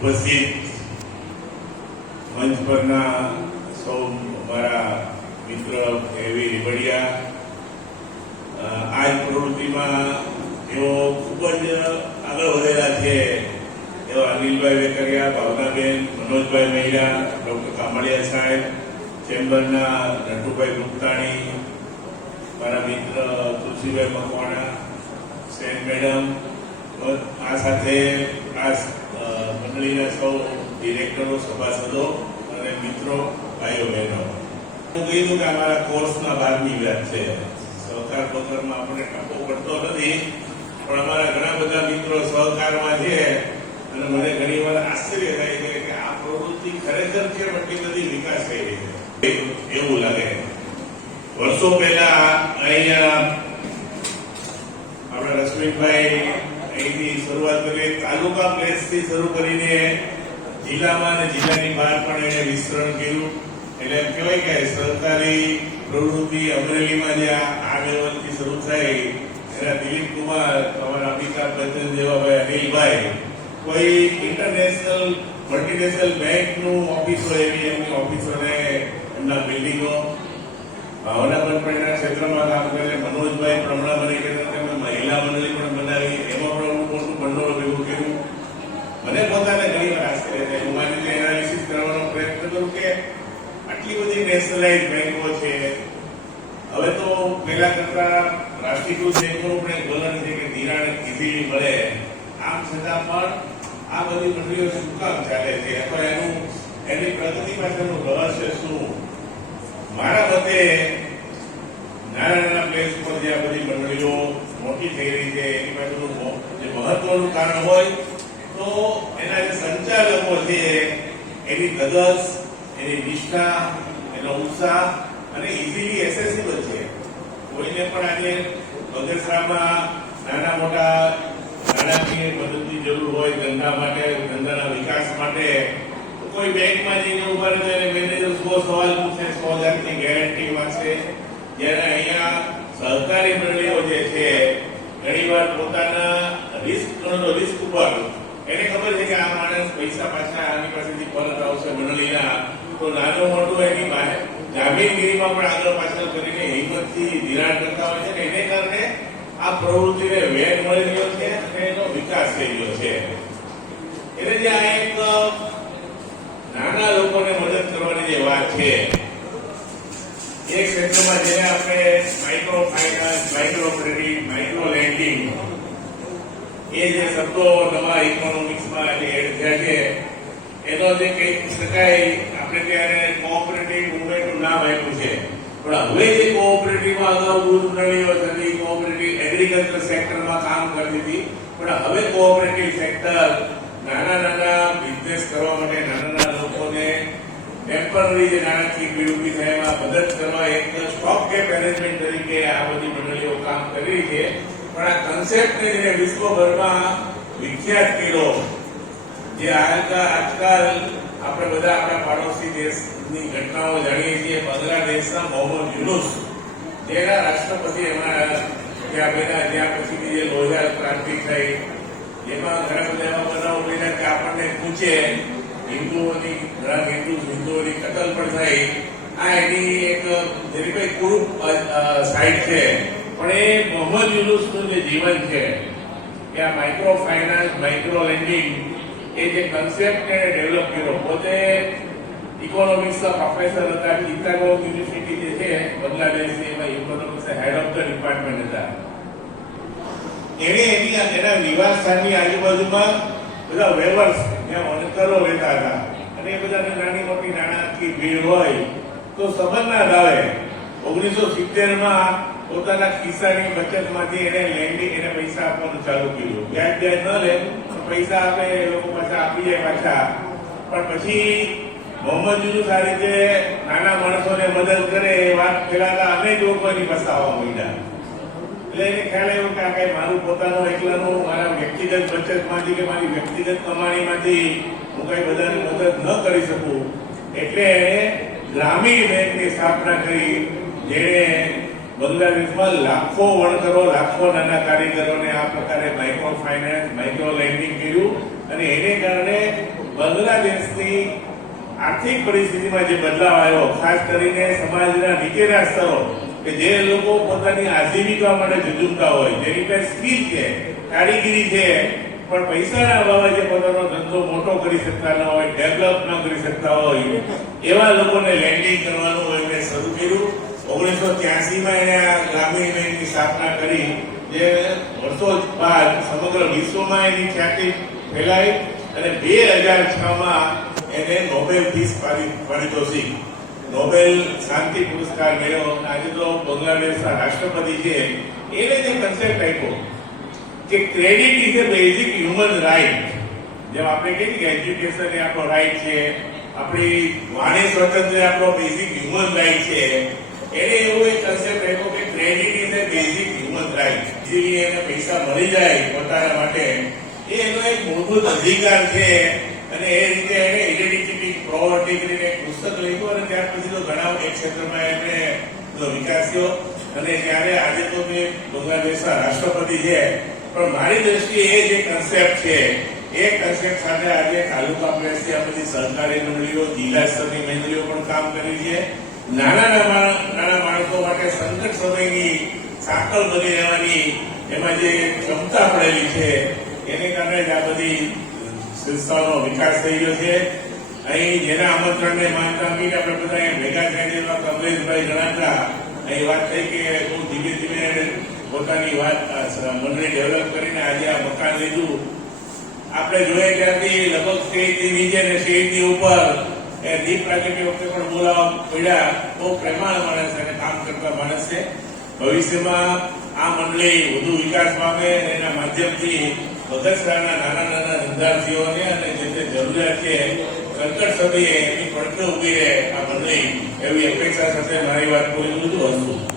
ઉપસ્થિત મંચ પરના સૌ અમારા મિત્ર એવી રીબડિયા આ પ્રવૃત્તિમાં તેઓ ખૂબ જ આગળ વધેલા છે એવા અનિલભાઈ વેકરિયા, ભાવનાબેન, મનોજભાઈ મહિલા ડોક્ટર કામડિયા સાહેબ, ચેમ્બરના નટુભાઈ ગુપ્તાણી, મારા મિત્ર તુલસીભાઈ મકવાણા, સેન મેડમ આ સાથે આ અ, સૌ ડિરેક્ટરો સભાસદો અને મિત્રો ભાઈઓ બહેનો. હું કીધું કે અમારા કોર્સના બારમી વ્યાજ છે. સહકાર બકરમાં આપણે ટપો પડતો નથી પણ અમારા ઘણા બધા મિત્રો સહકારમાં છે અને મને ઘણી વાર આશ્ચર્ય થાય છે કે આ પ્રવૃત્તિ ખરેખર છે કેટલી બધી વિકાસ થઈ રહી છે. એવું લાગે વર્ષો પહેલા અહીંયા આપણા રશ્મિભાઈ અહીંથી શરૂઆત કરી તાલુકા પ્લેસથી શરૂ કરીને જિલ્લામાં અને જિલ્લાની બહાર પણ એને વિસ્તરણ કર્યું. એટલે એમ કહેવાય કે સરકારી પ્રવૃત્તિ અમરેલીમાં જે આ આ લેવલથી શરૂ થઈ એના દિલીપ કુમાર, અમારા અમિતાભ બચ્ચન જેવા ભાઈ, અનિલભાઈ, કોઈ ઇન્ટરનેશનલ મલ્ટીનેશનલ બેંકનું ઓફિસ હોય એવી એમની ઓફિસોને એમના બિલ્ડિંગો ભાવનગર પણ એના ક્ષેત્રમાં કામ કરે, મનોજભાઈ પણ હમણાં મને કહેતા હતા કે મેં મહિલા મંડળી પણ બનાવી એમાં પણ હું મોટું ભંડોળ ભેગું કર્યું મને પોતાને ઘણી વાર આશ્ચર્ય થાય હું મારી એનાલિસિસ કરવાનો પ્રયત્ન કરું કે આટલી બધી નેશનલાઇઝ બેંકો છે. હવે તો પેલા કરતા રાષ્ટ્રીયકૃત બેંકોનું પણ એક વલણ છે કે ધિરાણ ઇઝીલી મળે. આમ છતાં પણ આ બધી મંડળીઓ શું કામ ચાલે છે? અથવા એનું, એની પ્રગતિ પાછળનું રહસ્ય શું? મારા મતે નાના નાના પ્લેસ પર જે આ બધી મંડળીઓ મોટી થઈ રહી છે, એની પાછળનું જે મહત્વનું કારણ હોય તો એના જે સંચાલકો છે, એની ધગસ એની નિષ્ઠા, એનો ઉત્સાહ અને ઇઝીલી એસેસિબલ છે. કોઈને પણ આજે બગસરામાં નાના મોટા નાણાકીય મદદની જરૂર હોય, ધંધા માટે, ધંધાના વિકાસ માટે કોઈ બેંકમાં જઈને ઊભા રહે અને મેનેજર સો સવાલ પૂછે, સો હજારની ગેરંટી માંગશે. જ્યારે અહીંયા સહકારી મંડળીઓ જે છે, ઘણીવાર પોતાના રિસ્ક રિસ્ક ઉપર એને ખબર છે કે આ માણસ પૈસા પાછા આની પાસેથી પરત આવશે મંડળીના. તો નાનું મોટું એની બહાર જામીનગીરીમાં પણ આગળ પાછળ કરીને હિંમતથી ધિરાણ કરતા હોય છે ને એને કારણે આ પ્રવૃત્તિને વેગ મળી રહ્યો છે અને એનો વિકાસ થઈ રહ્યો છે. એટલે જે આ એક નાના લોકોને મદદ કરવાની જે વાત છે, એ ક્ષેત્રમાં જેને આપણે માઇક્રો એ જે શબ્દો નવા ઇકોનોમિક્સમાં જે એડ થયા છે એનો જે કહી શકાય, આપણે ત્યારે કોઓપરેટિવ મુવમેન્ટનું નામ આપ્યું છે. પણ હવે જે કોઓપરેટિવમાં અગાઉ દૂધ મંડળીઓ થતી કોઓપરેટિવ એગ્રીકલ્ચર સેક્ટરમાં કામ કરતી હતી, પણ હવે કોઓપરેટિવ સેક્ટર નાના નાના બિઝનેસ કરવા માટે નાના નાના લોકોને ટેમ્પરરી જે નાણાકીય ભીડ ઊભી થાય, એમાં મદદ કરવા એક સ્ટોક કેપ એરેન્જમેન્ટ તરીકે આ બધી મંડળીઓ કામ કરી રહી છે. પણ આ કન્સેપ્ટને જેને વિશ્વભરમાં વિખ્યાત કર્યો, જે આજકાલ આપણે બધા આપણા પાડોશી દેશની ઘટનાઓ જાણીએ છીએ, બાંગ્લાદેશના મોહમ્મદ યુનુસ જેના રાષ્ટ્રપતિ એમના ત્યાં બન્યા ત્યાં પછીની જે લોહિયાર ક્રાંતિ થઈ. એમાં ઘણા બધા એવા બનાવો બન્યા કે આપણને પૂછે, હિન્દુઓની, ઘણા હિન્દુ હિન્દુઓની કતલ પણ થઈ. આ એની એક, જેની કઈ કુરૂપ સાઇટ છે પણ એ મોહમ્મદ યુનુસનું જે જીવન છે, કે આ માઇક્રો ફાઇનાન્સ માઇક્રો લેન્ડિંગ એ જે કન્સેપ્ટ એને ડેવલપ કર્યો, પોતે ઇકોનોમિક્સના પ્રોફેસર હતા, ચિકાગો યુનિવર્સિટી જે છે બાંગ્લાદેશની એમાં economics head of the department હતા. એણે એની એના નિવાસસ્થાનની આજુબાજુમાં બધા વેવર્સ જ્યાં વનકરો રહેતા હતા, અને એ બધાને નાની મોટી નાણાકીય ભીડ હોય, તો સંબંધના ભાવે ઓગણીસો સિત્તેરમાં પોતાના ખિસ્સાની બચતમાંથી એને લેન્ડિંગ એને પૈસા આપવાનું ચાલુ કર્યું. વ્યાજ વ્યાજ ન લે પૈસા આપે, એ લોકો પાછા આપી જાય પાછા. પણ પછી મોહમ્મદ યુનુસ આ રીતે નાના માણસોને મદદ કરે, એ વાત ફેલાતા અનેક લોકો એની પાસે આવવા માંડ્યા. એટલે એને ખ્યાલ આવ્યો કે આ કઈ મારું પોતાનું એકલાનું, મારા વ્યક્તિગત બચતમાંથી કે મારી વ્યક્તિગત કમાણીમાંથી હું કઈ બધાને મદદ ન કરી શકું. એટલે ગ્રામીણ બેંકની સ્થાપના કરી, જેણે બાંગ્લાદેશમાં લાખો વણકરો, લાખો નાના કારીગરોને આ પ્રકારે માઇક્રો ફાઇનાન્સ માઇક્રો લેન્ડિંગ કર્યું અને એને કારણે બાંગ્લાદેશની આર્થિક પરિસ્થિતિમાં જે બદલાવ આવ્યો, ખાસ કરીને સમાજના નીચેના સ્તરો કે જે લોકો પોતાની આજીવિકા માટે ઝઝુમતા હોય, જેની પાસે સ્કિલ છે, કારીગીરી છે, પણ પૈસાના અભાવે જે પોતાનો ધંધો મોટો કરી શકતા ન હોય, ડેવલપ ન કરી શકતા હોય, એવા લોકોને લેન્ડિંગ કરવાનું કર્યું રાષ્ટ્રપતિ છે એને જે કન્સેપ્ટ આપ્યો કે credit is a basic human right જેમ આપણે કહીએ કે એજ્યુકેશન એ આપણો રાઇટ છે. આપણી વાણી સ્વતંત્ર આપણો બેઝિક હ્યુમન રાઇટ છે. એને એવો એક કન્સેપ્ટ રહ્યો કે credit is a basic human right easily એને પૈસા મળી જાય પોતાના માટે, એ એનો એક મૂળભૂત અધિકાર છે. અને એ રીતે એને ઇડેન્ટિટી પ્રોવર્ટી કરીને એક પુસ્તક લખ્યું અને ત્યાર પછી તો ઘણા એક ક્ષેત્રમાં એને વિકાસ થયો. અને ત્યારે આજે તો મેં બાંગ્લાદેશના રાષ્ટ્રપતિ છે. પણ મારી દ્રષ્ટિએ એ જે કન્સેપ્ટ છે, એ કન્સેપ્ટ સાથે આજે તાલુકા પ્રેસથી આ બધી સરકારી મંડળીઓ, જિલ્લા સ્તરની મંડળીઓ પણ કામ કરી છે. નાના નાના નાના માણસો માટે સંકટ સમયની સાંકળ બની રહેવાની એમાં જે ક્ષમતા પડેલી છે, એને કારણે જ આ બધી સંસ્થાઓનો વિકાસ થઈ ગયો છે. અહીં જેના આમંત્રણને માનતા આપીને આપણે બધા ભેગા થઈને કમલેશભાઈ જણાતા, અહીં વાત થઈ કે હું ધીમે ધીમે પોતાની વાત મંડળી ડેવલપ કરીને આજે આ મકાન લીધું. આપણે જોઈએ ત્યાંથી લગભગ સ્ટેજની નીચે ને સ્ટેજની ઉપર એ દીપ પ્રાગટ્ય વખતે પણ બોલાવવા પડ્યા બહુ પ્રેમાળ માણસ અને કામ કરતા માણસ છે. ભવિષ્યમાં આ મંડળી વધુ વિકાસ પામે એના માધ્યમથી બગસરાના નાના નાના ધંધાર્થીઓને અને જે તે જરૂરિયાત છે સંકટ સમયે એની પડખે ઊભી રહે આ મંડળી, એવી અપેક્ષા સાથે મારી વાત કોઈ બધું હતું